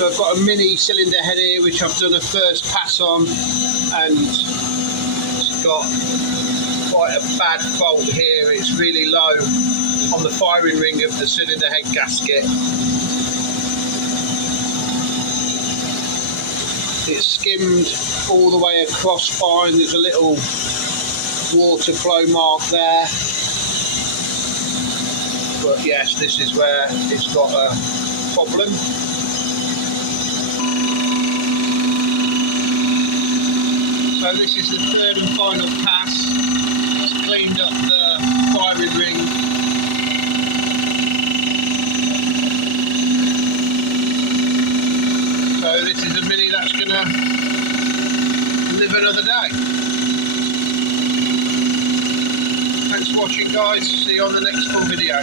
So I've got a mini cylinder head here which I've done a first pass on, and it's got quite a bad fault here. It's really low on the firing ring of the cylinder head gasket. It's skimmed all the way across fine. There's a little water flow mark there, but yes, this is where it's got a problem. So this is the third and final pass. It's cleaned up the firing ring. So this is a Mini that's going to live another day. Thanks for watching, guys. See you on the next full video.